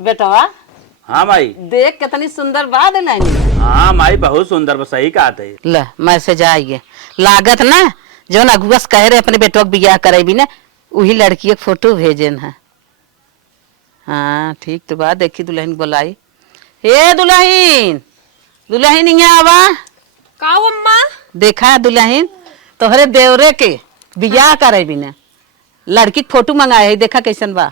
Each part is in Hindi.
बेटवा हाँ माई। देख कितनी सुंदर बात है नैनी। हाँ माई बहुत सुंदर बस सही कहा थे। ल मैसेज आइए लागत ना जो ना अगुआ कह रहे अपने बेटवा के बियाह करे भी ना वही लड़की के फोटो भेजे है। हाँ ठीक तो बात देखी दुल्हन बोलाई। हे दुल्हन दुल्हन यहाँ आवा का अम्मा देखा दुल्हन तोहरे देवरे के बियाह करे भी ना लड़की के फोटो मंगाए है देखा कैसन बा।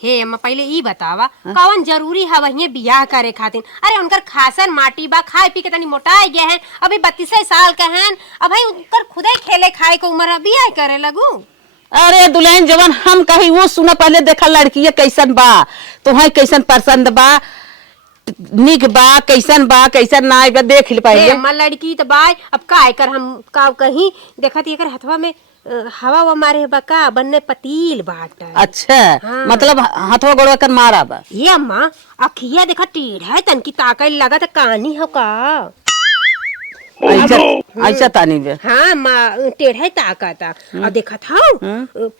हे अम्मा पहले ई बतावा कौन जरूरी है वही बियाह करे खातिर। अरे उनकर खासन माटी बा खाए पी के तनी मोटाए गए हैं अभी 32 साल के हैं अब भाई उनकर खुदे खेले खाए के उम्र बियाह करे लगू। अरे दुल्हन जवन हम कही वो सुना पहले देखा लड़की कैसन बा तुम्हें कैसन पसंद बा निक बा कैसन ना बा देख ले पहले। अम्मा लड़की तो बाय अब का कर हम का कहीं देखा थी एकर हथवा में हवा व मारे बका बनने पतील बाटा। अच्छा हाँ। मतलब हाथवा गोड़वा कर मारा बा। ये अम्मा अखिया देखा टेढ़ है तन की ताकत लगा तो कहानी हो का ऐसा तानी बे। हाँ माँ टेढ़ है ताकत और देखा था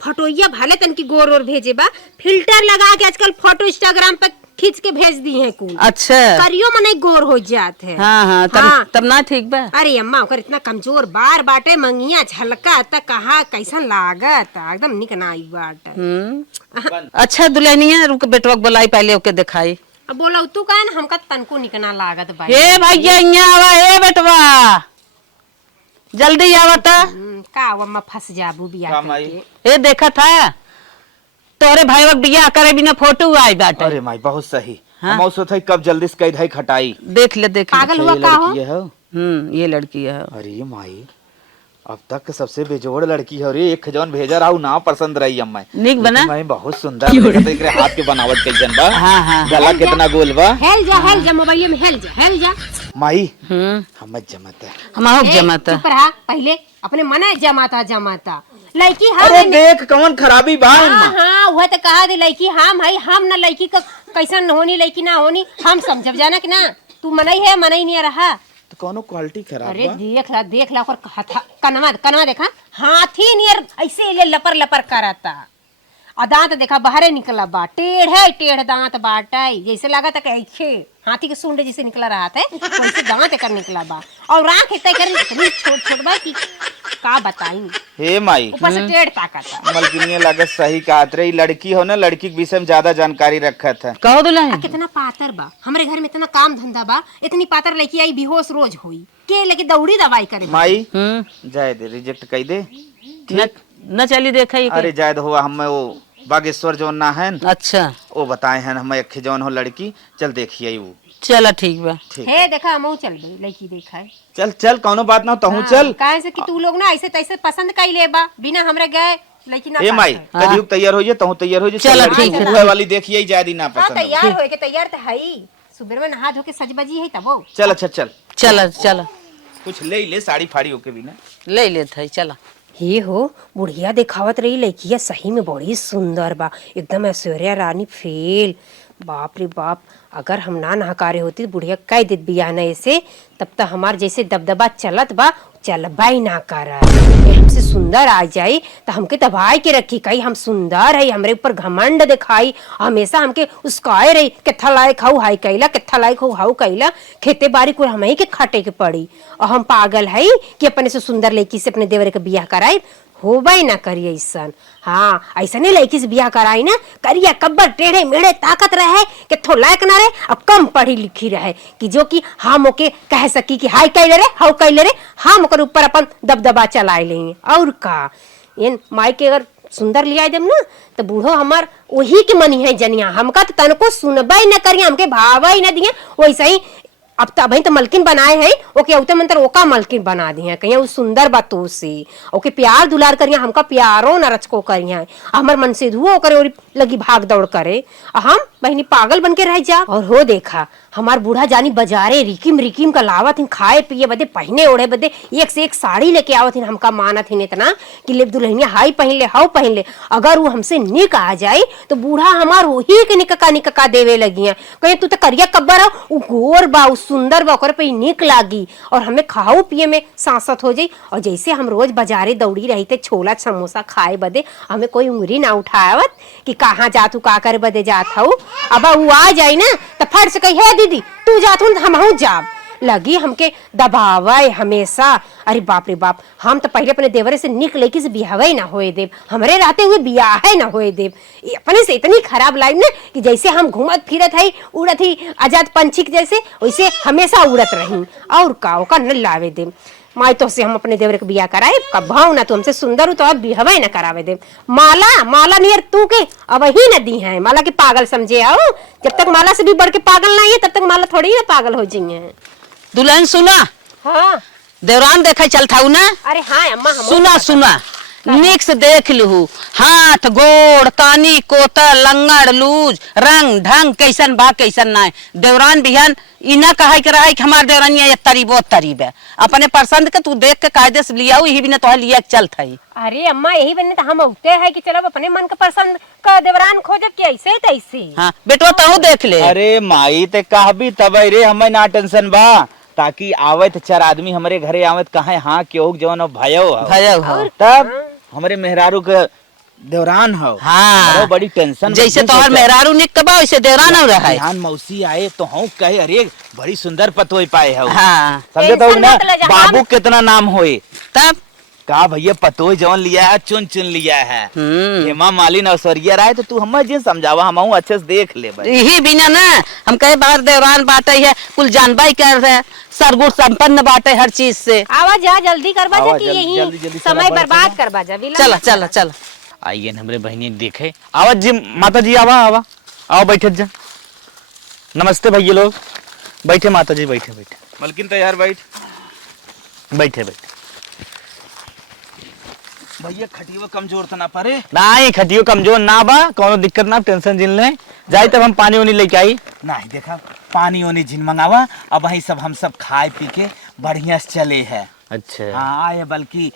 फोटोइया भले तन की गोर और भेजे बा फिल्टर लगा के आजकल फोटो इंस्टाग्राम पे खींच के भेज दी है कुल। अच्छा करियो मने गोर हो जाते है। हाँ, तब ना ठीक बा। अरे अम्मा ओकर इतना कमजोर बार बाटे मंगिया झलका त कहा कैसन लागत एकदम निक ना आई बाटे। अच्छा दुल्हनिया रुक बेटवा बुलाई पहले ओके दिखाई। अब बोला तू कहन हमका तनको निकना लागत बा। हे भैया यहाँ आवा हे बेटवा जल्दी आवा ता। का अम्मा फंस जाबू बियाह करके। ए देखा था तोरे भाई वक्त बियाह करे बिना फोटो आई बाटे। अरे माई बहुत सही। हाँ? हम सोचा कब जल्दी से कैद है खटाई। देख ले पागल हुआ का हो। ये लड़की है। अरे माई अब तक सबसे बेजोड़ लड़की है। अरे एक जवन भेजा रहा ना पसंद रही अम्मा निक बना मैं बहुत सुंदर हाथ के बनावट कैसन बा। हाँ। गला कितना गोल बा। हेल जा मोबाइल में हेल जा माई हम जमाता हम जमाता चुप रहा पहले अपने मने जमाता लड़की हम अरे देख कौन खराबी बा। हाँ वह तो कहा दे लड़की हम है हम न लड़की का कैसन होनी लड़की ना होनी हम समझब जाना कि ना तू मनई है मनई नहीं रहा तो कोनो क्वालिटी खराब अरे बा। देख ला ओकर कनवा देखा हाथी नियर ऐसे ले लपर करता और दांत देखा बाहरे निकला बा टेढ़ दांत बाटे जैसे लगा था ऐसे हाथी के सूंड जैसे निकला रहा था वैसे दांत एकर निकला बा और आंख इतनी छोट बा कि का बताई। हे माई ऊपर से टेढ़ ताकत मलकिनी लागत सही कहत रही। लड़की हो ना लड़की के विषय में ज्यादा जानकारी रखत है। कहो दुल्हन कितना पातर बा हमारे घर में इतना काम धंधा बा इतनी पातर लड़की आई बेहोश रोज हुई के लेके दौड़ी दवाई करे माई जाए दे रिजेक्ट कह दे न चली देखा। अरे जायद हुआ हमें वो बागेश्वर जो ना है अच्छा वो बताए हैं हमें अखे जौन हो लड़की चल देखिए वो चला ठीक बा। हे देखा हम चल गई लड़की देखा है चल कौनो बात ना तहू चल काहे से कि तू लोग ना ऐसे तैसे पसंद कर ले बा बिना हमरे गए लड़की ना ए माई कभी तैयार होइए तहू तैयार होइए। चल ठीक है वाली देखिए जायद ना पसंद तैयार होए के तैयार तो है ही सुबह में नहा धो के सज बजी है तब चल अच्छा चल कुछ ले साड़ी फाड़ी होके भी ना ले लेते है चला। ये हो बुढ़िया दिखावत रही लड़किया सही में बड़ी सुंदर बा एकदम ऐश्वर्या रानी फेल बाप रे बाप अगर हम ना नहकारे होती तो बुढ़िया कह देत बिया न ऐसे तब तक हमार जैसे दबदबा चलत बा चलबा ही ना करा हमसे सुंदर आ जाई तो हमके दबाई के रखी कही हम सुंदर है हमरे ऊपर घमंड दिखाई हमेशा हमके उसकाए रही किथा लायक हऊ हाई कैला किथा लायक हऊ हाउ कैला खेते बाड़ी को हम ही के खाटे के पड़ी और हम पागल है कि अपने से सुंदर लड़की से अपने देवरे के बियाह कराई होबे ना करिए ऐसा। हाँ ऐसा नहीं लड़की से बियाह कराई ना करिए कब्बर टेढ़े मेढ़े ताकत रहे कि थो लायक ना रहे अब कम पढ़ी लिखी रहे कि जो कि हम ओके कह सकी कि हाई कैले रे हाउ कैले रे हम ओकर ऊपर अपन दबदबा चलाए लेंगे और का इन माई के अगर सुंदर लिया देम ना तो बूढ़ो हमार वही के मनी है जनिया हमका तो तनको सुनबा ही न करिए हमके भावा ही न दिए वैसे ही अब तो अभी तो मलकिन बनाए है ओके औते मंत्र ओका मलकिन बना दिए कहीं वो सुंदर बातों से ओके प्यार दुलार करिए हमका प्यारो न रचको करिए हमर मन से धुओ करे और लगी भाग दौड़ करे हम बहनी पागल बन के रह जा। और हो देखा हमार बूढ़ा जानी बाजारे रिकिम का लावत हिन खाए पिए बदे पहने ओढ़े बदे एक से एक साड़ी लेके आवत हिन हमका मानत हिन इतना कि ले दुल्हनिया हाई पहन ले हाउ पहन ले अगर वो हमसे निक आ जाए तो बूढ़ा हमार वही के निकका देवे लगी है कहीं तू तो करिया कब्बर हो वो गोर बा सुंदर बा ओकर पे निक लागी और हमें खाओ पिए में सांसत हो जाई। और जैसे हम रोज बाजारे दौड़ी रही थे छोला समोसा खाए बदे हमें कोई उंगली ना उठावत कि कहाँ जातू का करे बदे जात हूँ अब वो आ जाई ना तो फट से कही, हे दीदी तू जात हूँ हमहू जाब, लगी हमके दबावे हमेशा। अरे बाप रे बाप, हम तो पहले अपने देवरे से निक लेके से बियाह ना होए देव, हमरे रहते हुए बियाह ना होए देव। ये अपने से इतनी खराब लाइफ ना कि जैसे हम घूमत फिरत है उड़त ही आजाद पंछी के जैसे, वैसे हमेशा उड़त रही और का न लावे देव। माई तो से हम अपने देवरे के बियाह कराए कब भाव ना, तुमसे सुंदर हो तो अब बिहवा ना करावे देव। माला नियर तू के अब ही न दी है, माला के पागल समझे आओ, जब तक माला से भी बढ़ के पागल नहीं है तब तक माला थोड़ी ना पागल हो जाइए। दुल्हन सुना, हाँ देवरान देखे चलता हूँ ना। अरे हाँ अम्मा, सुना सुना निक से देख लू, हाथ गोड़ तानी कोतर लंगड़ लूज रंग ढंग कैसन बा कैसन ना। देवरान बिहान इना कहा के रहा कि हमार देवरानिया ये तरीब वो तरीब है, अपने पसंद के तू देख के कायदे से लिया यही भी तो लिया चल था। अरे अम्मा यही बनने तो हम उठते हैं कि चलो अपने मन का पसंद का देवरान खोजे कि ऐसे तैसे। हाँ बेटवा तू देख ले। अरे माई ते कहबी तब रे, हमें ना टेंशन बा, ताकि आवत 4 आदमी हमारे घरे आवत कहा हाँ क्यों जवन भयो हो तब हमारे मेहरारू के देवरान हो। हाँ बड़ी टेंशन, जैसे तोहर मेहरारू निक बा वैसे देवरान हो रहा है। बिहान मौसी आए तो हूँ कहे अरे बड़ी सुंदर पतोई पाए हो। हाँ समझे तो ना बाबू कितना नाम होए, तब कहा भैया पतोई जवन लिया है चुन चुन लिया है। हेमा मालिनी ऐश्वर्या राय, तो तू हमें जिन समझावा हम अच्छे से देख ले। यही बिना ना हम कहे बाहर देवरान बाटे है कुल जानबाई कर रहे, सरगुण संपन्न बाटे हर चीज से। आवाज जा जल्दी करवा जा कि जल्दी यही समय बर्बाद करवा जा। चला चला चला आइए हमरे बहनी देखे। आवाज जी माता जी, आवा आवा आओ बैठे जा। नमस्ते भैया लोग, बैठे माता जी बैठे बैठे। मलकिन तैयार बैठ, बैठे बैठे। भैया खटियो कमजोर तो ना पड़े? नहीं खटियो कमजोर ना बा, कोनो दिक्कत ना, टेंशन जिन ले जाए तब हम पानी वानी लेके आई। नहीं देखा पानी वानी जिन मंगावा, अब वही सब हम सब खाए पी के बढ़िया से चले है। अच्छा हाँ आए, बल्कि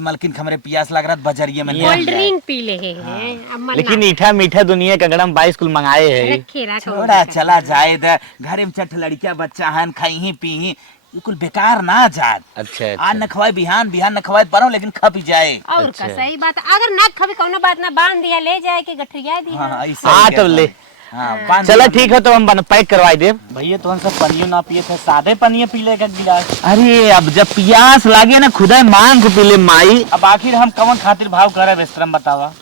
मलकिन हमरे प्यास लग रहा बजरिए में कोल्ड ड्रिंक पी ले हैं। लेकिन मीठा मीठा दुनिया का गरम 22 कुल मंगाए है। थोड़ा चला जाए घरे में चट लड़किया बच्चा हन खाई पी कुल बेकार ना जात। अच्छा आज न खवाए बिहान बिहान न खवाए पर लेकिन खा पी जाए। और का सही बात, अगर ना खबे कोनो बात ना, बांध दिया ले जाए के गठरिया दिया। हाँ तो ले चलो ठीक है, तो हम पैक करवाई दे। भैया तो हम सब पनियो ना पिए थे, सादे पनियो पी ले गिलास। अरे अब जब प्यास लागे ना खुदा मांग को पी ले माई। अब आखिर हम कौन खातिर भाव करे बेस्त्रम बतावा।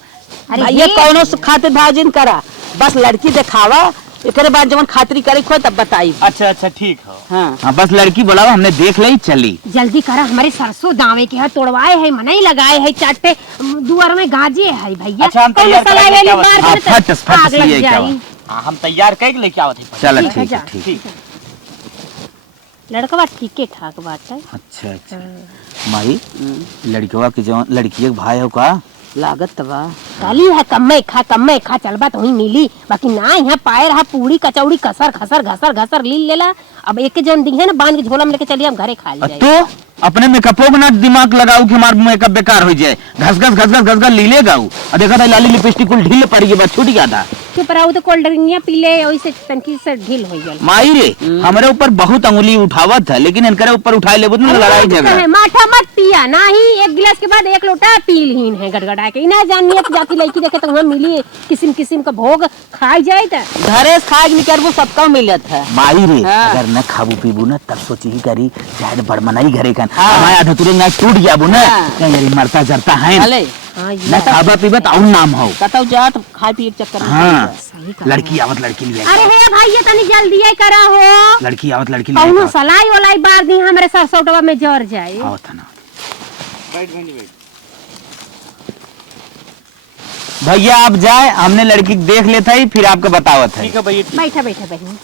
अरे ये कौनो खातिर भाव जिन करा, बस लड़की दिखावा, एकरे बाद जवन खातरी करे खो तब बताई। अच्छा अच्छा ठीक है। हाँ बस लड़की बुलावा, हमने देख ली चली। जल्दी करा, हमारे सरसों दावे के है, तोड़वाए है, मनई लगाए है, चाटे दुआर में गाजे है भैया। अच्छा हम तैयार हम तैयार कर लेके आवत है। चलो ठीक है ठीक। लड़कवा ठीके ठाक बात है। अच्छा अच्छा माई लड़कवा के जवन लड़की के भाई हो का लागत बा काली है, कम्मे खा चलबा तो ही मिली, बाकी ना यहाँ पाए रहा पूरी कचौड़ी कसर खसर घसर घसर ली लेला। अब एक जन दी है ना बांध के झोला में लेके चलिए, हम घरे खा ले। तो अपने मेकअपो में ना दिमाग लगाऊ कि हमारा मेकअप बेकार हो जाए, घस घस लीले गाऊ। और देखा था लाली लिपस्टिक कुल ढील पड़ गई, बस छूट गया था। चुप रहो तो कोल्ड ड्रिंक पी ले, वैसे तनकी से ढील हो गई। माई रे हमारे ऊपर बहुत अंगुली उठावत था, लेकिन इनकरे ऊपर उठाए ले बुत लड़ाई झगड़ा। माठा मत पिया ना ही, एक गिलास के बाद 1 लोटा पी लीन है गड़गड़ा के। ना जानिए जाती लड़की देखे तो वहाँ मिली किस्म किस्म का भोग खाई जाए तो घरे खाए निकलबो सबका मिलत है। माई रे अगर न खाबू पीबू ना तब सोची ही करी शायद बड़मनाई घरे का हमारे आधा तुरंत ना टूट जाबू ना, यार मरता जरता है ना, खाबा पीबा तो और नाम हो कतौ जात खाए पिए चक्कर में। हाँ लड़की आवत लड़की लिए। अरे हे भाई तनी जल्दी करा हो, लड़की आवत लड़की लिए। कौनो सलाई वलाई बार दी हमरे सरसोटवा में जर जाए। आवत ना बैठ भैया आप जाए, हमने लड़की देख लेता ही फिर आपको बतावत है। ठीक है भैया बैठा बैठा बहन।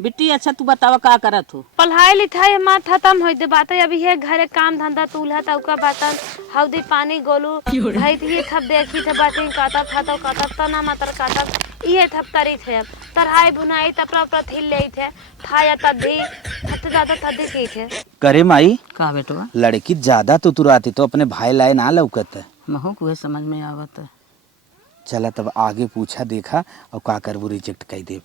बिट्टी अच्छा तू बतावा का करत हो? पढ़ाई लिखाई मां खत्म होई दे बात अभी है, घरे काम धंधा तूल्हा तौका बातन हौदी पानी गोलू भाई ये थप देखी थे बातें काता खाता काता तना मातर काता ये थप करी थे। अब तरहाई बुनाई तपरा प्रथिल ले थे खाया तदी हत ज्यादा तदी की थे। करे माई का बेटवा लड़की ज्यादा तो तुराती तो अपने भाई लाए ना लौकत है। महू को समझ में आवत है। चला तब आगे पूछा देखा और का करबू रिजेक्ट कर दे।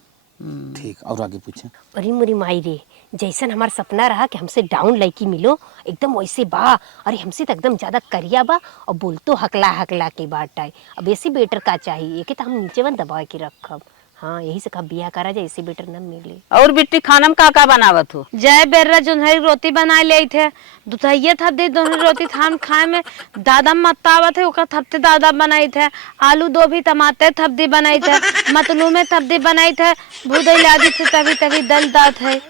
ठीक और आगे पूछे। अरे मुरी माई रे, जैसन हमार सपना रहा कि हमसे डाउन लड़की मिलो एकदम वैसे बा। अरे हमसे तो एकदम ज्यादा करिया बा और बोलतो हकला हकला के बात है। अब ऐसी बेटर का चाहिए कि तो हम नीचे बन दबा के रखब। हाँ यही से कब बिया करा जाए, इसी बेटर न मिले। और बिट्टी खाना में का बनावत हो? जय बेर्रा जोन्हरी रोटी बना ले थे, दुधैया थप दे दोनों रोटी थाम खाए में दादा मत आवत है, ओका थपते दादा बनाई थे, आलू दो भी टमाटर थपदी बनाई थे, मतलू में थपदी बनाई थे, भूदई लादी थे, तभी तभी दल दात है,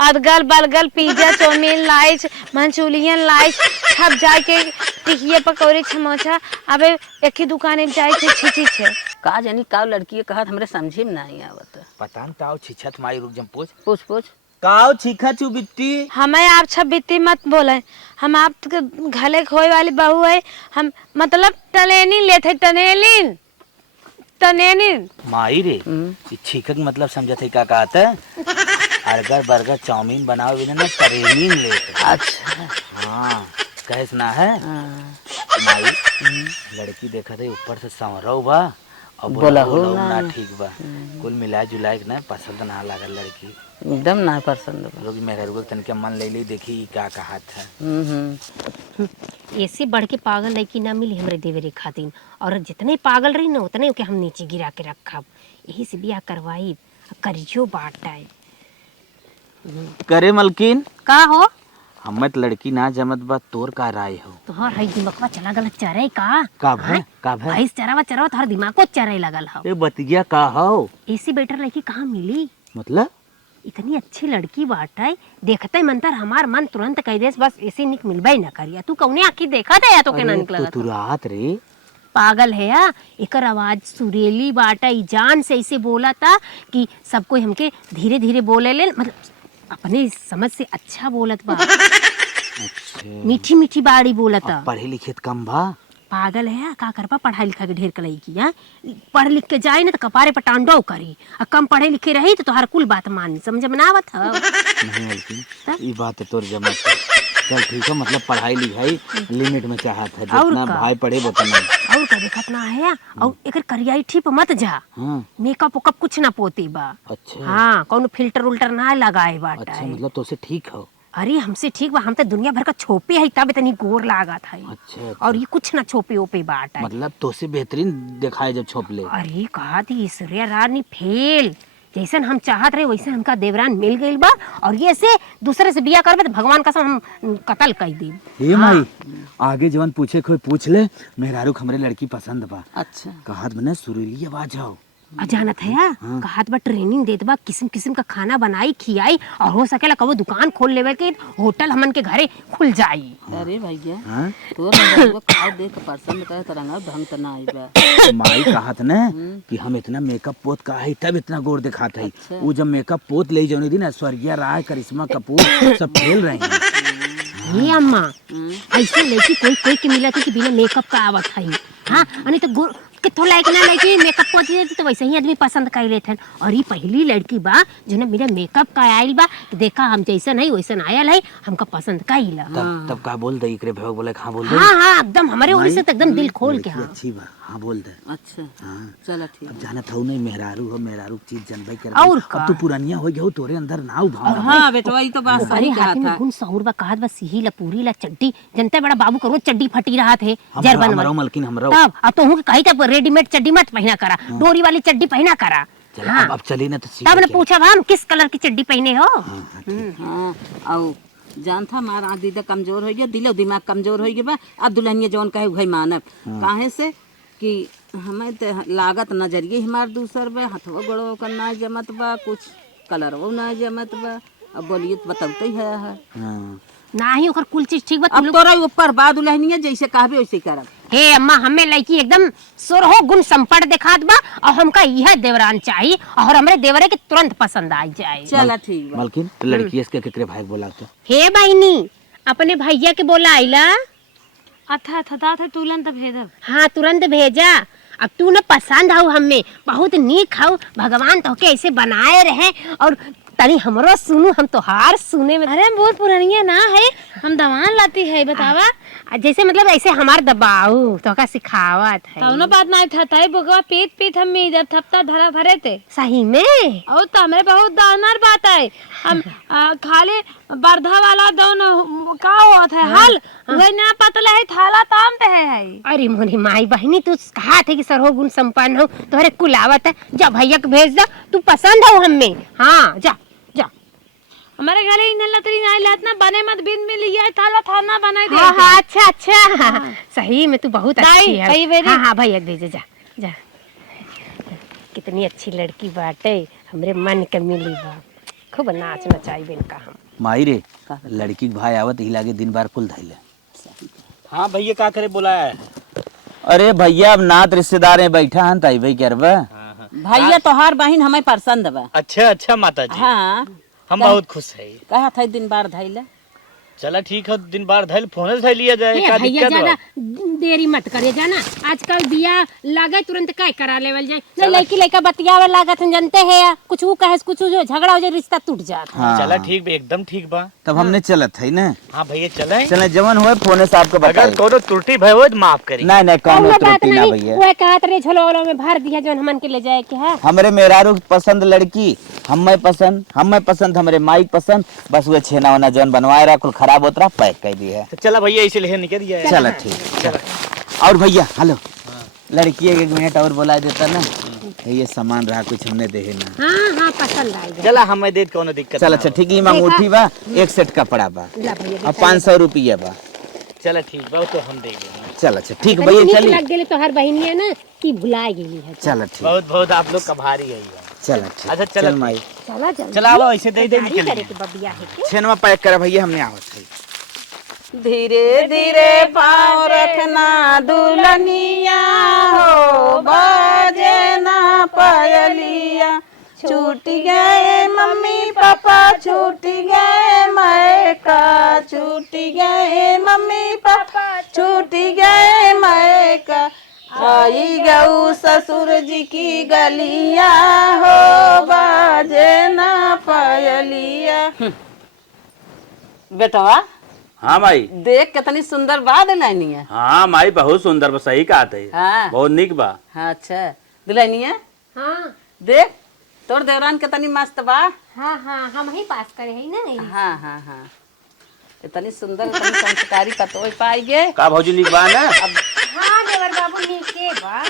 अदगल बलगल पिज्जा चाउमीन लाइच मंचूरियन लाइच सब जाके टिकिया पकौड़ी समोसा। अबे एक ही दुकान जाए थे छिची छे का जानी का लड़की कहत हमरे समझी में नहीं आवत। पता न ताऊ छिछत माई रुक जम पूछ पूछ पूछ काऊ छिखा छू बिट्टी। हमें आप सब बित्ती मत बोले, हम आप घले खोए वाली बहू है, हम मतलब टलेनी लेते टनेलिन टनेलिन माई रे ये छिखक मतलब समझत है का कहत है? अर्गर बर्गर चाउमीन बनाओ बिना ना ट्रेनिंग लेते। अच्छा हाँ कैस ना है माई लड़की देखा थे ऊपर से संवरो बा और बोला हो ना ठीक बा, कुल मिला जुला के ना पसंद ना लागल लड़की, एकदम ना पसंद बा। लोग मेरे रुक तनके मन ले ले देखी का कहा था। ऐसे बढ़ के पागल लड़की ना मिली हमरे देवरे खातिर, और जितने पागल रही ना उतने ओके हम नीचे गिरा के रखब, यही से बियाह करवाई करियो बाटाई। करे मलकिन का हो हमत लड़की ना जमत बा, तोर का राय हो? तोहर हई दिमागवा चला गलत चरे का का भाई भैंस चरावा चरावा तोहर दिमाग को चरे लगल हो। ए बतिया का हो? ऐसी बेटर लड़की कहाँ मिली? मतलब इतनी अच्छी लड़की बाटाई, देखते मंतर हमार मन तुरंत कह देस बस ऐसे निक मिलबे न करिया। तू कौने आखी देखा था या तो के ना निकला तू रात रे पागल है या? एकर आवाज सुरीली बाटाई, जान से ऐसे बोला था कि सब कोई हमके धीरे धीरे बोले ले, मतलब अपने समझ से अच्छा बोलत बा। मीठी मीठी बाड़ी बोलत। पढ़े लिखे कम बा? पागल है का करबा, पढ़ाई लिखा के ढेर कलाई की है, पढ़ लिख के जाए ना तो कपारे पर टांडो करी, और कम पढ़े लिखे रही तो तोहर कुल बात मानी, समझ में ना आवत है? नहीं मलकिन ये बात तोर जमा चल ठीक है, मतलब पढ़ाई लिखाई लिमिट में चाहत है, जितना भाई पढ़े उतना। और का देखत ना है, और एकर करियाई ठीक मत जा, मेकअप वेकअप कुछ ना पोती बा। अच्छा हाँ कौन फिल्टर उल्टर ना लगाए बाटा। अच्छा मतलब तो से ठीक हो? अरे हमसे ठीक बा, हम तो दुनिया भर का छोपे है तब इतनी गोर लागत है। अच्छा और ये कुछ ना छोपे ओपे बाटा, मतलब तो से बेहतरीन दिखाए जब छोप ले। अरे कहा थी सूर्या रानी फेल, जैसन हम चाहत रहे वैसे हमका देवरान मिल गई बा, और ये से दूसरे से बिया करबे तो भगवान कसम हम कत्ल कर दी। हे माई आगे जवन पूछे कोई पूछ ले, मेहरारू हमरे लड़की पसंद बा। अच्छा कहत बने सुरीली आवाज आओ अजानत है कहत बा ट्रेनिंग देत बा, किस्म किस्म का खाना बनाई खियाई, और हो सकेला कबो दुकान खोल लेवे के, होटल हमन के घरे खुल जाई। अरे भैया तो खाओ देख पसंद करे तो रंगा ढंग त ना आइबा। माई कहत ने कि हम इतना मेकअप पोत का है तब इतना गोर दिखात है। वो जब मेकअप पोत ले जौनी दिन ऐश्वर्या राय करिश्मा कपूर सब खेल रहे हैं। ये अम्मा ऐसे लड़की कोई कोई के मिला थी कि बिना मेकअप का आवत है। हाँ अने तो कितो लायक ना लड़की मेकअप पोती देती तो वैसे ही आदमी पसंद कर लेते हैं, और ये पहली लड़की बा जो ना मेरा मेकअप का आयल बा, देखा हम जैसा नहीं वैसा आयल है, हमका पसंद का ही ला। तब का बोल दे इकरे भैया बोले हाँ बोल दे। हाँ हाँ एकदम हमारे ओर से तो एकदम दिल खोल के। हाँ अच्छी बा हाँ बोल दे। अच्छा हाँ चलो ठीक। अब जाना था नहीं मेहरारू हो, मेहरारू चीज जनबई कर। और अब तू पुरानिया हो गया हो, तोरे अंदर नाव भाव। हाँ बेटवा ये तो बात अरे सही हाथ में कहा था। गुण सहूर बा, कहत बा सिही ला पूरी ला चड्डी, जनता बड़ा बाबू करो चड्डी फटी रहा थे जरबन हमरो मलकिन हमरो। तब आ तो हूं कही तब रेडीमेड चड्डी मत पहना करा, डोरी वाली चड्डी पहना करा। चल हाँ अब चली ना तो तब ने पूछा हम किस कलर की चड्डी पहने हो। हाँ आओ जान था हमारा दीदा कमजोर हो गया, दिलो दिमाग कमजोर हो गया बा। अब दुल्हनिया जौन कहे वही मानब, काहे से कि हमें तो लागत नजरिए हमार दूसर बा, हथवा गोड़ो का ना जमत बा, कुछ कलर वो ना जमत बा। अब बोलिए तो बताते ही है ना ही ओकर कुल चीज ठीक बा। अब तोरा ऊपर बा दुल्हनिया जैसे कहबे वैसे करब। हे अम्मा हमें लड़की एकदम सोरहो गुण संपट दिखात बा, और हमका यह देवरान चाहिए, और हमरे देवरे के तुरंत पसंद आ जाए। चला ठीक बा। मलकिन लड़की इसके केकरे भाई बोला तो? हे बहनी अपने भैया के बोला आइला। अथा थता थे तुरंत भेजब। हाँ तुरंत भेजा। अब तू न पसंद हो हमें बहुत नीक हो, भगवान तो के ऐसे बनाए रहे, और तनी हमरो सुनू, हम तोहार सुने में अरे बहुत पुरानिया ना है, हम दवान लाती है बतावा। जैसे मतलब ऐसे हमार दबाऊ तो का सिखावत है। कौनो बात नहीं था ताई बगवा पीत पीत हम में जब थपता धरा भरे थे सही में और तमरे बहुत दानर बात है। हम खाली बर्धा वाला दोनों का होत है हल वही ना पतला है थाला ताम ते है। अरे मोरी माई बहनी तू कहा थे कि सर्व गुण संपन्न हो, तोहरे कुलावत है। जा भैया के भेज दा, तू पसंद हो हमें। हाँ जा जा। हमारे घर इन लतरी ना लात ना बने मत बिन में लिया थाला थाना बनाए दे। हाँ हाँ अच्छा अच्छा सही में तू बहुत अच्छी है। सही बेरी। हाँ हाँ भैया भेजे जा जा। कितनी अच्छी लड़की बाटे, हमरे मन के मिली बा। खूब नाच नचाई बिन का हम। माई रे लड़की के भाई आवत ही लागे दिन बार कुल धैले। हाँ भैया का करे बुलाया है? अरे भैया अब नात रिश्तेदार में बैठा हन ताई भाई करबा। भैया तोहार बहन हमें पसंद बा। अच्छा अच्छा माता जी, हाँ हम बहुत खुश है। कहा था दिन बार धैले। चला ठीक है, दिन बार धैल फोन से लिया जाए। का भैया दिक्कत ज्यादा बा? देरी मत करे जाना, आजकल बिया लागे तुरंत काय करा लेवल जाए। न लड़की लड़का बतियावे लागत हैं, जानते हैं कुछ वो कहे कुछ जो झगड़ा हो जाए रिश्ता टूट जाता। हाँ। चला ठीक बा, एकदम ठीक बा। तब हमने चलत है ना। हाँ भैया चले। चले जवन होए फोने से आपको अगर बताई। कोनो त्रुटि भय हो तो माफ करी। नहीं नहीं कौनो बात त्रुटि ना नहीं, भैया। वो कहत रे झोलो में भर दिया जो हमन के ले जाए के है। हमरे मेहरारू पसंद लड़की, हमें पसंद हमरे माई पसंद। बस वो छेना वना जौन बनवाए रहा कुल खराब होता रहा पैक कर दिया है। तो चला भैया इसे लेके निकल दिया है। चलो ठीक। और भैया हेलो, लड़की एक मिनट और बुला देता ना। ये सामान रहा कुछ हमने देहे ना। हाँ हाँ पसंद आई। चला हमें दे कोनो दिक्कत। चल अच्छा ठीक है। अंगूठी बा, एक सेट कपड़ा बा और 500 रुपया बा। चला ठीक बा, वो तो हम दे लेंगे। चल अच्छा ठीक भैया चलिए। लग गेले तो हर बहनी है ना कि भुला गेली है। चलो ठीक। बहुत बहुत आप लोग का भारी है। चलो ठीक। अच्छा चल माई चला जल्दी। चला आओ ऐसे दे दे निकल। करे के बबिया है के। छेनवा पैक करा भैया, हमने आवत है। धीरे धीरे पाँव रखना दुल्हनिया हो, बाजे ना पायलिया। छूट गए मम्मी पापा, छूट गए मैका, छूट गए मम्मी पापा, छूट गए मैका। आई गऊ ससुर जी की गलिया हो, बाजे ना पायलिया। बेटवा हाँ माई। देख कितनी सुंदर बात दुल्हनी है। हाँ माई बहुत सुंदर बा, सही कहा थे। हाँ बहुत निक बा। हाँ अच्छा दुल्हनी है। हाँ देख तोर देवरान कितनी मस्त बा। हाँ हाँ हम ही पास करे है ना। हाँ हाँ हाँ इतनी सुंदर इतनी संस्कारी पतोय पाई गे। का भौजी निक बा ना? हाँ देवर बाबू नीके बा।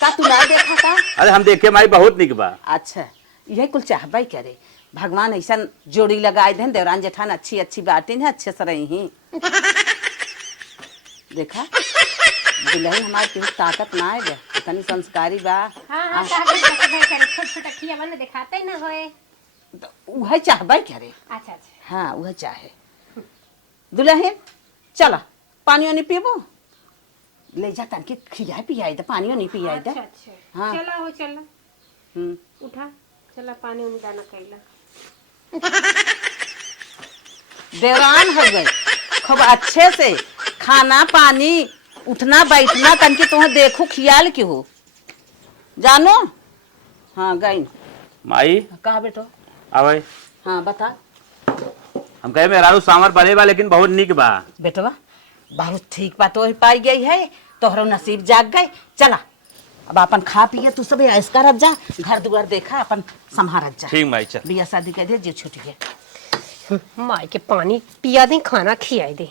का तू ना देखा था? अरे हम देखे माई बहुत निक बा। अच्छा यही कुल चाहबा करे, भगवान ऐसा जोड़ी लगाए देन। देवरान जेठान अच्छी अच्छी बातें हैं, अच्छे से रही। देखा दुल्हन हमारे कुछ ताकत ना है गे, इतनी संस्कारी बा। हाँ हाँ छोट छोट खिया बन दिखाते ना होए। वह चाहबा करे। अच्छा अच्छा हाँ वह चाहे। दुल्हन चला पानी वानी पीबो, ले जा तनके खियाए पियाए दे, पानी वानी पियाए दे। अच्छा हाँ। चला हो चला उठा चला पानी उनी दाना कैला। देवरान हो गए खूब अच्छे से खाना पानी उठना बैठना तनके तुम्हें देखो ख्याल की हो जानो। हाँ गई माई कहा बेटो। आवे हाँ बता हम कहे मेहरारू सांवर बने बा लेकिन बहुत निक बा। बेटवा बहुत ठीक बात तो पाई गई है, तोहरो नसीब जाग गए। चला अब अपन खा पिए तू सब ऐस करत जा, घर दुआर देखा अपन संभारत जा। ठीक माई चल। बिया शादी कर दे जो छूट गया। माई के पानी पिया दे, खाना खियाई दे।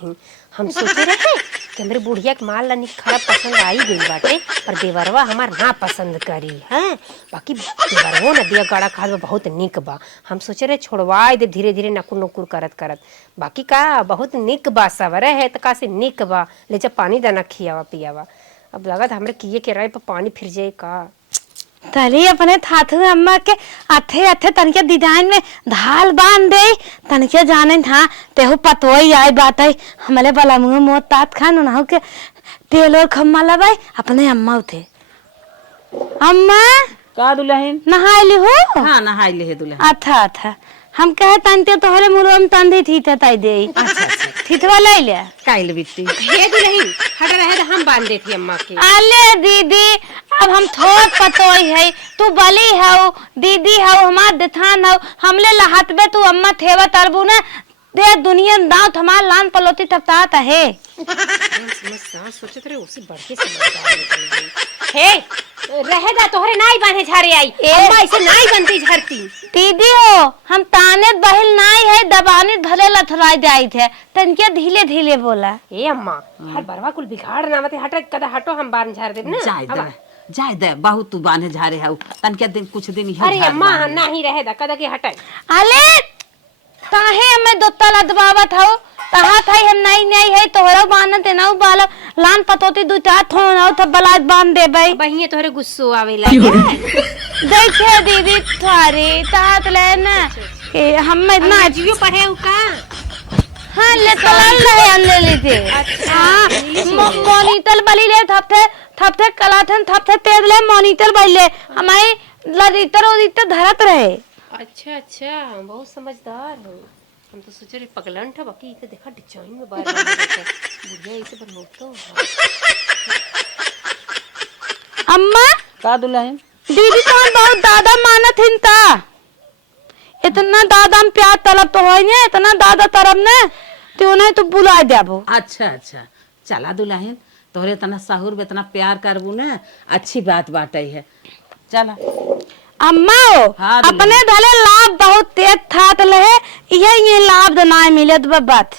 हम सोचे रहे कि हमरे बुढ़िया के माल ला खराब पसंद आई गई बाटे, पर देवरवा हमार ना पसंद करी है। बाकी देवरवो न दिया गड़ा खाद में बहुत निक बा। हम सोचे रहे छोड़वाए दे धीरे धीरे नकुर नकुर करत करत। बाकी का बहुत निक बा, सवरे है तो का से निक बा। ले जा पानी दाना खियावा पियावा। अब लगत हमरे किए के राय पर पानी फिर जाए का। तली अपने थाथू अम्मा के अथे अथे तनके डिजाइन में धाल बांध दे तनके जाने था तेहु पतोई आई बात है। हमले बला मुंह मोत तात खान ना के तेल और खम्मा लबाई अपने अम्मा उठे। अम्मा का दुल्हन नहाइली हो? हाँ नहाई ले है दुल्हन। अच्छा अच्छा हम कहे तनते तोहरे मुरवा में तंदी थी ते ताई दे। अच्छा थीथवा ले ले काइल बिट्टी हे दुल्हन हट रहे हम बांध देती अम्मा के। अले दीदी अब हम थोक पतोई है, तू बली है, दीदी है, हमार देथान है, हमले लहातबे तू अम्मा थेवा तरबू ना दे दुनिया दाव हमार लान पलोती टपतात है। सोचत रहे उसे बढ़ के समझदार निकल गई। हे रहे दा तोहरे नाई बांधे झारे आई, अम्मा ऐसे नाई बनती झरती। दीदी हो हम ताने बहिल नाई है, दबाने भले लथराई जाई थे, तनके धीले धीले बोला। ए अम्मा हर बरवा कुल बिगाड़ ना मते हट कदा हटो हम बांध झार देब ना। जाय दे बहुत तू बांधे झारे है तन के दिन कुछ दिन अरे अम्मा नहीं रहे दा कदा के हटाई। अले ताहे हमें दोत्ता लदबावत हो, तहा थाई हम नहीं है तोहरा बांधते ना बाल लान पतोती दू चार थोन हो तब बलाद बांध दे भाई। बहिए तोहरे गुस्सो आवेला देखे दीदी थारे तात ले ना के हम इतना जीव पढ़े का। हां ले तलाल रहे अनले लेते। हां मोनीतल बली ले थपथे कलाथन थपथे तेज ले मोनीतल बले हमारे लदीतर ओदीतर धरत रहे। अच्छा बहुत समझदार हो। हम तो सोचे रहे पगलन था बाकी इसे देखा डिजाइन में बार बुढ़िया इसे बनोतो। अम्मा का दुल्हन दीदी तो बहुत दादा मानत हिन ता, इतना दादा में प्यार तलब तो होई ने, इतना दादा तरफ ने तो उन्हें तो बुला देबो। अच्छा चला दुल्हन तोहरे इतना साहुर में इतना प्यार करबू ना अच्छी बात बाटे है। चला अम्मा हाँ, अपने धले लाभ बहुत तेज थात लहे, ये लाभ ना मिलत बात।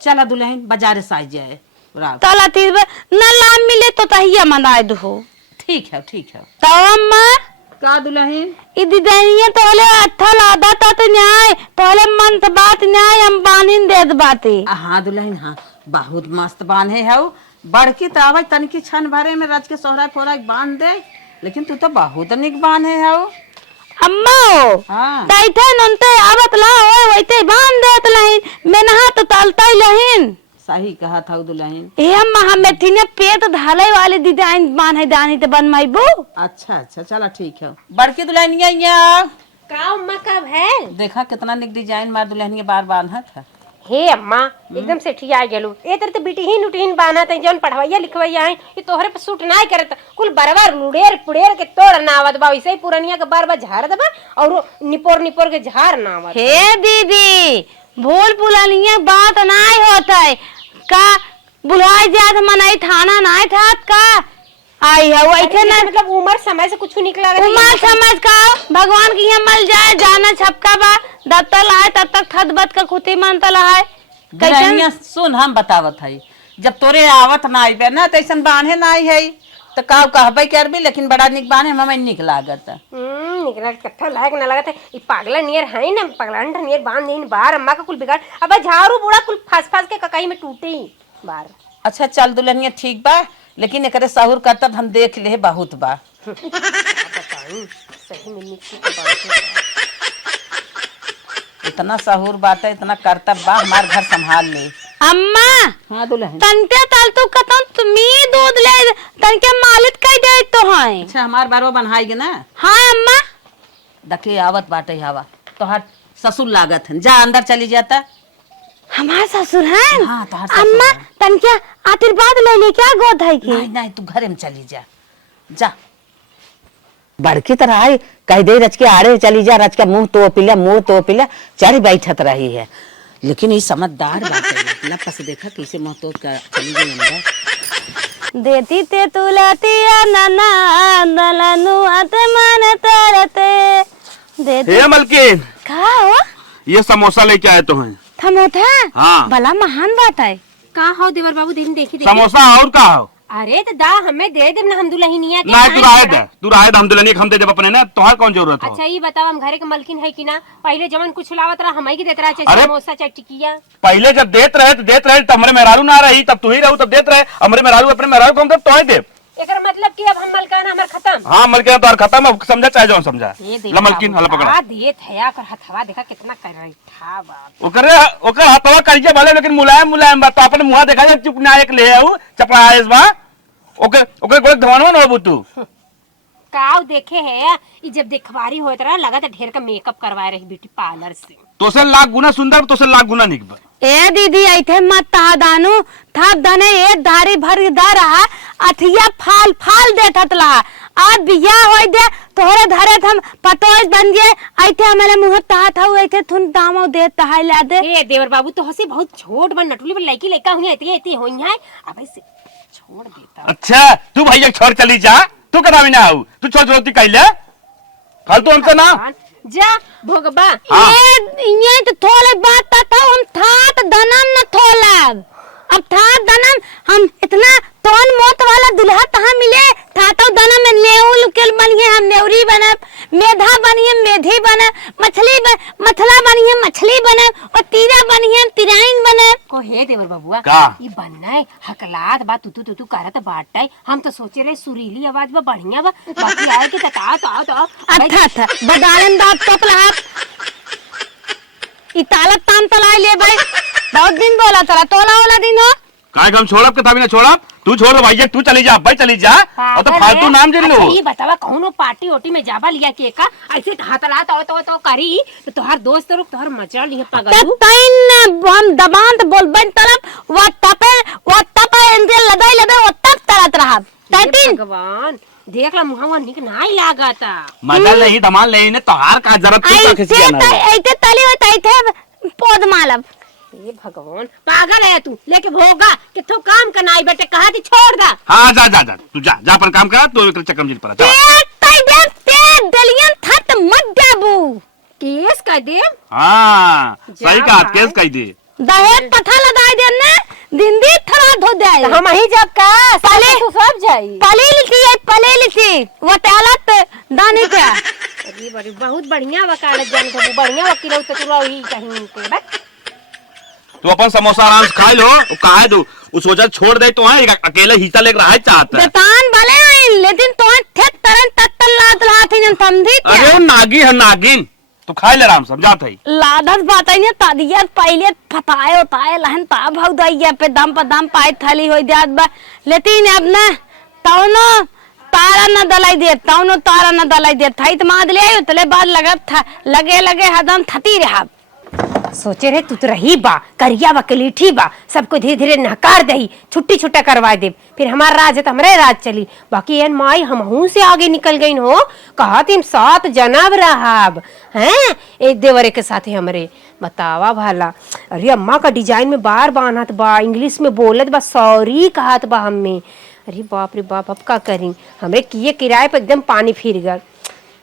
चला दुल्हन बाजार से आ जाए रात तला तीर न लाभ मिले तो तहिया मनाए दो। ठीक है तो अम्मा का दुल्हन इदी दैनिया तोले अच्छा लादा तात न्याय तोले मन त बात न्याय हम बानिन देत बाती। हाँ दुल्हन हाँ बहुत मस्त बांधे है बड़की तो आवाज तनकी छन भरे में रच के सोहरा फोरा बांध दे, लेकिन तू तो बहुत निक बांधे है। अम्मा हाँ तैथे नंते आवत ला होय वैते बांध देत लहिन मेनहा तो तलता लहिन। सही कहा था दुल्हन। ए अम्मा हम बेटिने पेट धाले वाले डिजाइन बांधे दानी ते बनमाइबो। अच्छा चला ठीक है। बड़की दुल्हनिया यहाँ का अम्मा कब है देखा कितना निक डिजाइन मार दुल्हनिया बार बांधत है। हे अम्मा एकदम से ठिया गेलू। ए तर तो बिटिहीन उटिहीन बाना त जौन पढ़वैया लिखवैया है ये तोहरे पे सूट नाय करत। कुल बरबर लुड़ेर पुड़ेर के तोड़ नावत बा, वैसे ही पुरनिया के बार झाड़ दबा और निपोर के झाड़ नावत। हे दीदी भूल पुलानिया बात नाय होता है का बुलाए जात मनाई थाना नाय थात का आई है वैसे ना मतलब उम्र समय से कुछ निकला उम्र समझ का भगवान की मल जाए जाना छपका बा दत्तल आए तब तक थद बत का खुती मनतल आए। दुल्हनिया सुन हम बतावत है जब तोरे आवत ना आई ना तैसन बांधे ना आई है तो का कहबे करबी, लेकिन बड़ा निक बांधे हमें निक लागत। निकला कट्ठा लायक ना लगत है। ई पागला नियर है ना पगलंड नियर बांध देन बार अम्मा का कुल बिगाड़। अब झाड़ू बूढ़ा कुल फास के ककाई में टूटे बार। अच्छा चल दुल्हनिया ठीक बा, लेकिन एकरे सहूर करता हम देख ले बहुत बा। सही में मिट्टी के बात इतना सहूर बात है इतना करतब बा हमार घर संभाल ले। अम्मा हाँ दुल्हन तनते तल तो कतन तुमी दूध ले तनके मालिक कह दे तो है। अच्छा हमार बारो बनाएगी ना। हां अम्मा दखे आवत बाटे हवा तो हर ससुर लागत है, जा अंदर चली जाता। हमार ससुर हैं। हाँ तो हर ससुर अम्मा हैं। तनके आशीर्वाद ले ले क्या गोद है की नहीं तू घरे में चली जा बड़की तरह आई कह दे रच के आड़े चली जा, रच के मुंह तो पिला चारी बैठत रही है, लेकिन ये समझदार बात है। लपस देखा कैसे मुंह तो चली गई अंदर। देती ते तुलतिया नना दलनु आत्मन तरते देती हे मलकिन का हो ये समोसा लेके आए तो हैं। थमोथा हाँ। भला महान बात है। का हो देवर बाबू दिन देखी समोसा और का हो अरे तो दा हमें दे देब ना हम दुल्हनिया के। ना तू राय हम दुल्हनिया हम दे जब अपने ना तोहार कौन जरूरत हो। अच्छा ये बताओ हम घरे के मलकिन है कि ना? पहले जवन कुछ लावत रहा हम ही के देत रहा, चाहे अरे! समोसा चाहे टिकिया। पहले जब देत रहे तो हमरे मेहरारू ना रही तब तू ही रहू तब देत रहे, हमरे मेहरारू अपने मेहरारू को हम तब तो ही दे। एकर मतलब कि अब हम मलकाना हमर खत्म। हाँ मलकिन तो खत्म अब समझा चाहे जो समझा। ये ला मलकिन हला पकड़ा देत है कर हथवा देखा कितना कर रही था बाप। ओकर हथवा करिए भले लेकिन मुलायम बा तो अपने मुंह देखा जा चुप ना एक ले आऊ चपड़ा आएस बा ओके कोई धवानवा न हो तू काव देखे है ई जब देखवारी होत रहा लगा था ढेर का मेकअप करवाए रही ब्यूटी पार्लर से। तोसे लाख गुना सुंदर तोसे लाख गुना निक बा। ए दीदी ऐथे मत ता दानू थप दने एक धारी भर द रहा अथिया फाल फाल देथत लहा आज बिया होई दे तोहरे धरे हम पतोज बन जे ऐथे हमारे मुंह ता था ऐथे थुन दामो दे तहाई ला दे। ए देवर बाबू तो हसे बहुत छोट बन नटुली पर लड़की लड़का हुई ऐती होई है अब ऐसे छोड़ देता। अच्छा तू भैया छोड़ चली जा, तू कदा भी ना आऊ, तू छोड़ छोड़ती कहले फालतू हमसे ना जा भोगबा। ये तो थोले बात ता हम थात दनम न थोलब अब थात दनम हम इतना तोन मोत वाला दुल्हा तहां मिले थातो दनम में नेउल के बनिए हम नेउरी बना मेधा बनिए मेधी बना मछला बनिए मछली बना और तीरा बनिए तिराइन बना को हे देवर बाबूआ का ई बनना है हकलात बा तू करत बाटै हम तो सोचे रहे सुरीली आवाज बा बढ़िया बा बाकी आए के ता अच्छा बदालन दाब टपला ई तालत ताम तलाई ले भाई बहुत दिन बोला तरा तोला वाला दिन हो काय हम छोड़ब के तभी ना छोड़ब, तू छोड़ भैया तू चली जा भाई चली जा और तो फालतू नाम जिन लो। ये बतावा कौनो पार्टी ओटी में जाबा लिया के का ऐसे हाथलात तो करी तो तोहर दोस्त लोग तोहर मचरा लिए पागल तइन हम दबांत बोलबन तरफ वो तपे इंदे लदाई वो तब तरत रहा तइन भगवान देख ला मुहावा निक नाई लागता मजा नहीं धमाल नहीं ने तोहार का जरूरत तू का किसी का ना ऐते तली होता ऐते पौध मालब। ये भगवान पागल है तू लेके भोगा कि तू काम करनाई बेटे कहा थी छोड़ दा। हां जा जा जा तू जा जा अपन काम कर, तू एक चक्कर में पड़ा जा ते दलियन थत मत देबू केस कर दे। हां सही कहा केस कह दे दहेज पथा लगाई दे ने दिन दिन थरा धो दे हम ही जब का पले तू सब जाई पले लिखी वो तालत दानी क्या अरे बड़ी बहुत बढ़िया वकालत जान को बढ़िया वकील हो तो तू ही कहीं के बस तू अपन समोसा आराम से खा लो, कहा दो वो सोचा छोड़ दे तो है अकेले हिस्सा लेकर रहा चाहता है बेतान भले आई लेकिन तो थे तरन तत्तल लात लात जन समझी क्या अरे वो नागिन है नागिन, तू खा ले आराम समझाता है लादत बात है तादिया पहले फताए होता है लहन ता भाव दैया पे दम पाए थली होई जात बा लेकिन अब ना तौनो तारा न दलाई दे तौनो तारा न दलाई दे थाई त माद ले तले बाद लगत था लगे हदम थती रहा सोचे रहे तू तो रही बा करिया बा कलीठी बा सबको धीरे धीरे नकार दही छुट्टी छुट्टा करवा दे फिर हमारा राज है तो हमारे राज चली बाकी एन माई हमहू से आगे निकल गई हो कहा तुम 7 जनब रहब हैं एक देवरे के साथ हमरे बतावा भाला। अरे अम्मा का डिजाइन में बार बानत बा इंग्लिश में बोलत बा सॉरी कहत बा हमें। अरे बाप रे बाप अब का करी हमरे किए किराए पे एकदम पानी फिर गल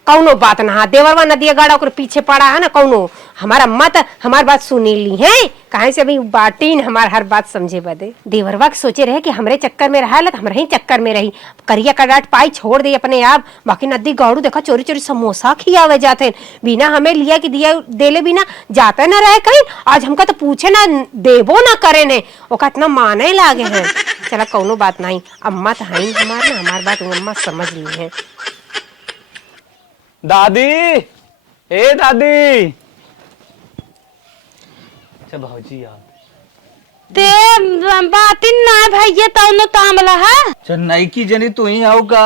कौनो बात ना देवरवा नदिया गाड़ा ओकर पीछे पड़ा है ना कौनो हमारा अम्मा तो हमार बात सुनी ली है कहे से अभी बाटीन हमार हर बात समझे बदे देवरवा के सोचे रहे कि हमरे चक्कर में रहा तो हमरे ही चक्कर में रही करिया कडाट पाई छोड़ दे अपने आप बाकी नदी गौड़ू देखा चोरी चोरी समोसा खियावे जाते बिना हमें लिया कि दिया देले बिना जाते ना रहे कहीं आज हमका तो पूछे ना देवो ना करे ने ओका इतना माने लागे हैं। चला कौनो बात नहीं अम्मा तो है हमार ना हमार बात अम्मा समझ ली है। दादी ए दादी अच्छा भाजी यार ते बातिन ना भैया तौनो तामला है चेन्नई की जनी तू ही आओ का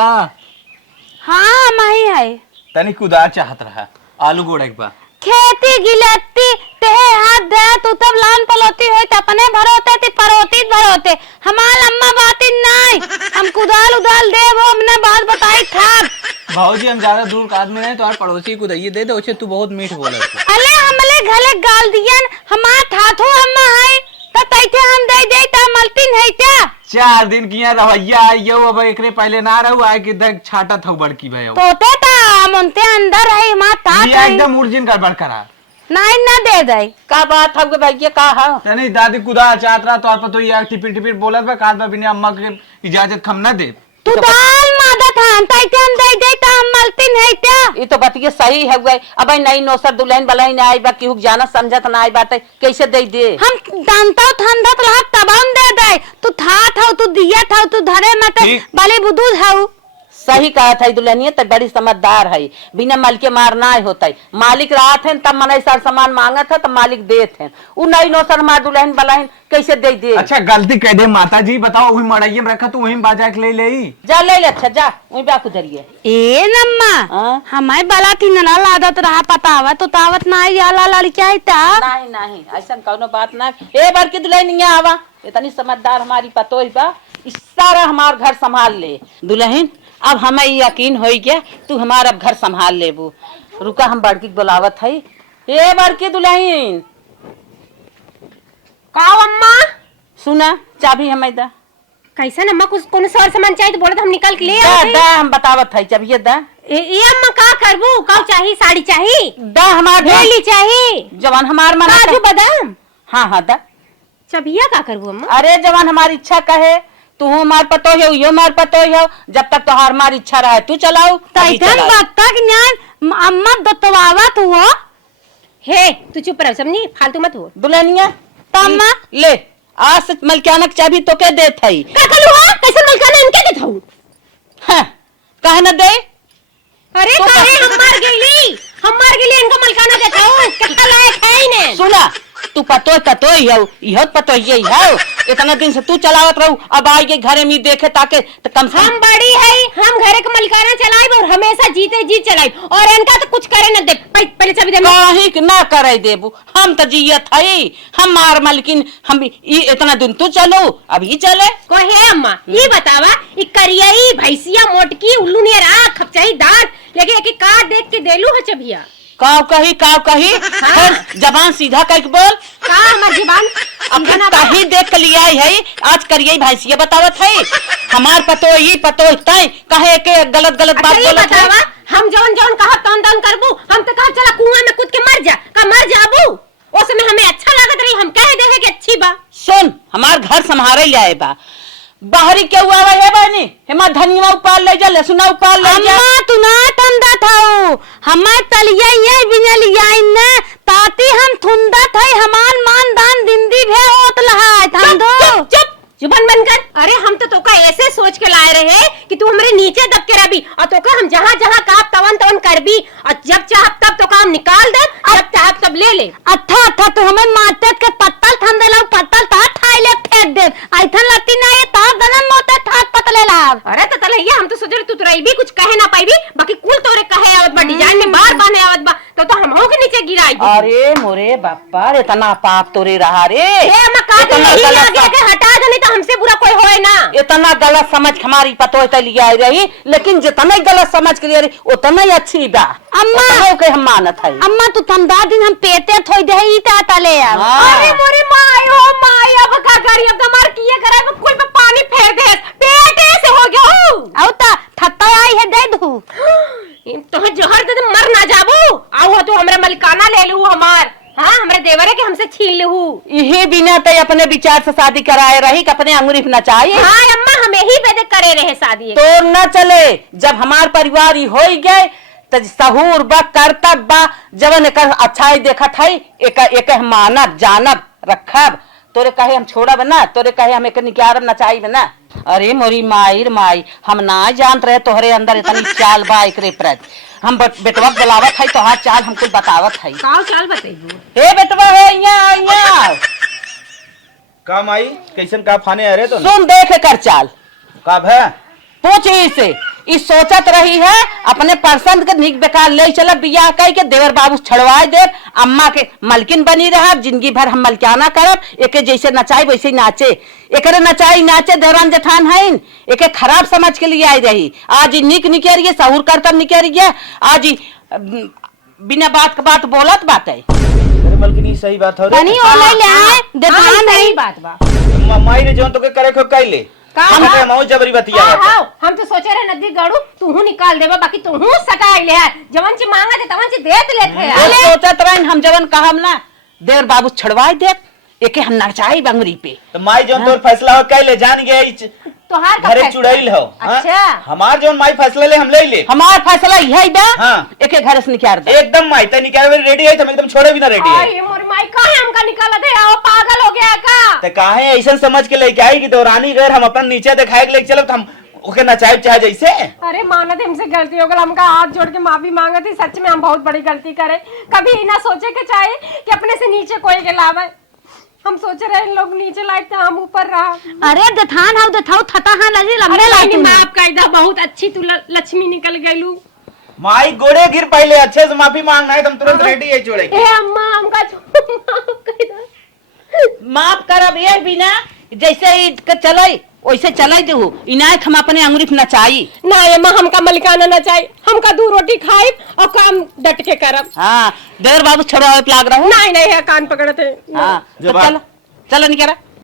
हाँ माही है तनी कुदा चाहत रहा आलू गोड़ा एक बार खेती गिलती ते हाथ दे तू तब लान पलोती होई त अपने भरोते ती परोती भरोते हमार अम्मा बातिन नहीं हम कुदाल उदाल दे वो हमने बात बताई था भाजी हम ज्यादा दूर का आदमी नहीं तो पड़ोसी को दइए दे दो तू बहुत मीठ बोले अले हमले घले गाल दियन हमार थाथो अम्मा है त तैथे हम दे त मलतिन है क्या 4 दिन किया रवैया आइयो अब एकरे पहले ना रहू आए कि देख छाटा था बड़की भयो तोते ता मनते अंदर है मां ता ये एकदम उर्जिन का बड़करा नहीं ना दे दे का बात हम भैया का हा नहीं दादी कुदा चाहत रहा तो आप तो ये टिपिर बोलत बा काद बा बिना अम्मा के इजाजत हम ना दे तू दाल मादा था तैथे हम दे त हम मलतिन है क्या ये तो बतिये सही है गए अब नई नौसर दुल्हन बलाई ना आई बा केहू जाना समझत ना आई बात कैसे दे हम जानता ठंडा तो तब हम दे दे तू था तू दिया था तू धरे मत बाले बुदू था सही कहा था दुल्हनिया, तो बड़ी समझदार है, बिना माल के मारना होता है। मालिक रात है तब मन सर सामान मांगा था तब मालिक देते हैं, उ नहीं नो सर मार दुल्हन बलाहन कैसे दे दे। अच्छा गलती कह दे माता जी, बताओ वही मड़ाइये में रखा तू वही बाजा के ले जा ले ले। अच्छा जा वही बा कुदरिए। ए नम्मा हमारे बला थी ना आदत रहा पतावा तो तावत ना आई आला लड़किया नहीं नहीं ऐसा कौनो बात ना। ए बार की दुल्हनिया आवा, इतनी समझदार हमारी पतोही बा, इस सारा हमार घर संभाल ले। दुल्हन अब हमें यकीन हो गया तू हमारा घर संभाल लेबू। रुका हम बड़की बुलावत है। ए बड़की दुल्हन का अम्मा सुना, चाबी हमें दा। कैसा अम्मा, कुछ कोनो सर सामान चाहिए तो बोले तो हम निकाल के ले दा आते। दा हम बतावत है, चाबी दा। ए अम्मा का करबू, का चाहिए, साड़ी चाहिए, दा हमार ढेली चाहिए, जवान हमार मना काजू बादाम। हाँ हाँ दा। चबिया का करबू अम्मा? अरे जवान हमारी इच्छा कहे, तू मार पतो हो यो मार पतो हो, जब तक तो हमारी इच्छा रहे तू चलाओ। अम्मा दतवावा तू हो। हे तू चुप रह, समझी, फालतू मत हो। दुल्हनिया अम्मा ले आज से मलकानक चाबी तो के देत है। का कलू हो, कैसे मलकाना इनके देत हूं? हाँ, कहे न दे। अरे काहे हम मार गेली इनको मलकाना देता हूं, कितना लायक है इन्हें। सुना तू पतो इहो पतो ये हो, इतना दिन से तू चलावत रहू, अब आई के घरे में देखे ताके तो कम से हम बड़ी है, हम घरे के मलकाना चलाए और हमेशा जीते जी चलाए, और इनका तो कुछ करे न दे। पहले चाबी दे। कहीं के ना करे देबू, हम तो जियत है, हम मार मलकिन हम इतना दिन तू चलो अभी चले। को है अम्मा ये बतावा, ई करियई भैंसिया मोटकी उल्लू ने राख खपचाई दार, लेकिन एक कार्ड देख के देलू है चबिया। काव कही हाँ। जबान सीधा कह के बोल। का हमार जुबान अपन कहीं देख के लिया है, आज करिए भैंसिया बतावत है, हमार पतो तय कहे के गलत बात बोलत है। हम जौन कहा तौन करबू, हम तो कहा चला कुआं में कूद के मर जा, का मर जाबू, उस समय हमें अच्छा लागत रही, हम कह दे है कि अच्छी बा। सुन हमार घर संभारे ले बा, बाहरी के हुआ है बहनी, हमार धनिया उपाल ले जा, लहसुना उपाल ले जा। अम्मा तू ना ठंडा थाओ, हमार तलिया ये बिनल याइन ने ताती हम ठंडा थाई, हमार मान दान दिंदी भे होत लहा ठंडो। चुप जुबान बंद कर। अरे हम तो तोका ऐसे सोच के लाए रहे कि तू हमारे नीचे दब के रही, और तोका हम जहाँ जहाँ काप तवन करबी, और जब चाह तब तो काम निकाल दे, जब चाह तब ले ले। अच्छा तो हमें मारते के पत्तल ठंडे ला, पत्तल ता ठाई ले फेंक दे, ऐठन लती ना ये ता दनन मोते ठाट पतले ला। अरे तो तलैया हम तो सोच रहे तू रही भी कुछ कहे ना पाईबी, बाकी कुल तोरे कहे आवत बा, डिजाइन में बार बने आवत बा, तो हम हो के नीचे गिराई दी। अरे मोरे बापा इतना पाप तोरे रहा रे, अम्मा का के हटा दे, नहीं तो हमसे बुरा कोई होए ना। इतना गलत समझ हमारी पतो लिया रही, लेकिन जितना गलत समझ के लिए रही उतना ही अच्छी बा। अम्मा के हम मानत है। अम्मा तू ठंडा दिन हम पेटे थोई दे ई ता तले अब। अरे मोरे माई हो माई, अब का करी, अब तो मार किए करे, अब कोई पे पानी फेर दे, पेटे से हो गया हो। औ ता ठत्ता आई है दे दू, तो जहर दे मर ना जाबू, आओ तो हमरे मलकाना ले लू हमार, हाँ हमरे देवरे के हमसे छीन लेहू। यही बिना तो अपने विचार से शादी कराए रही कि अपने अंगूरी न चाहिए। हाँ अम्मा हम यही पे करे रहे शादी, तो न चले, जब हमार परिवार ही हो गए तो सहूर बा करतब बा, जवन एक अच्छाई देखत है एक मानब जानब रखब, तोरे कहे हम छोड़ब ना, तोरे कहे हम एक निकारब नचाई ना। अरे मोरी माई हम ना जानत रहे तोहरे अंदर इतनी चाल बा एकरे प्रति, हम बेटवा बुलावत है तो हाथ चाल हमको बतावत है। का चाल बताइबू? हे बेटवा है यहाँ का माई कैसन का फाने अरे तो सुन देख कर चाल का भै पूछ इसे, इस सोचत रही है अपने पसंद के निक बेकार ले चला बियाह कह के देवर बाबू छड़वाए दे, अम्मा के मलकिन बनी रहा, जिंदगी भर हम मलकाना करब, एके जैसे नचाई वैसे नाचे, एकरे नचाई नाचे देवरान जेठान है, एके खराब समझ के लिए आई रही, आज निक निकरिए सहूर करतब निकरिए, आज बिना बात के बात बोलत बात है। तेरे मलकिनी सही बात हो रे, तनी ओ ले ले देता नहीं बात बा। माई ने जो तो के करे खो कैले हम के मौ जबरी बतिया है। हां हम तो सोचे रहे नदी गाड़ू तू निकाल देबा, बाकी तू सटाई ले, जवन से मांगा दे तवन से देत लेत है। सोचत रही हम जवन कहम ना देवर बाबू छड़वाए दे, एके हम नचाई बंगरी पे। तो माई जो तोर फैसला हो कैले जान गए तोहार घरे चुड़ैल हो। अच्छा हमार जो माई फैसला ले हम ले ले, हमार फैसला यही बा। हाँ। एके घर से निकाल दे एकदम माई तय निकाल रेडी है, हम एकदम छोड़े भी ना रेडी है। अरे मोर माई काहे हमका निकाला दे, आओ पागल हो गया का? ते काहे ऐसा समझ के लेके आई कि दौरानी घर हम अपन नीचे दिखाए के लेके चलब, हम ओके नचाए चाहे जैसे। अरे मानत हमसे गलती हो गई, हमका हाथ जोड़ के माफी मांगत थी। सच में हम बहुत बड़ी गलती करे। कभी ना सोचे के चाहे कि अपने से नीचे कोई के लावे। हम सोच रहे हैं लोग नीचे लाए तो हम ऊपर रहा। अरे दथान हाउ दथाऊ थता हां लजी लम्बे अरे लातू माफ कायदा, बहुत अच्छी तू लक्ष्मी निकल गईलू। माई गोड़े गिर पहले अच्छे से माफी मांगना है, तुम तुरंत रेडी है छोड़े। ए अम्मा हमका माफ कायदा। माफ करब ये बिना जैसे ई चलै वैसे चलै देहु। इनायत हम अपने अंगुरी पे नचाई ना अम्मा, हमका मलिकाना ना चाहिए। हमका 2 रोटी खाई और काम डट के करब। हाँ देवर बाबू छोड़ो लाग रहा हूँ। नहीं नहीं है, कान पकड़ते। हाँ तो चल चल निकल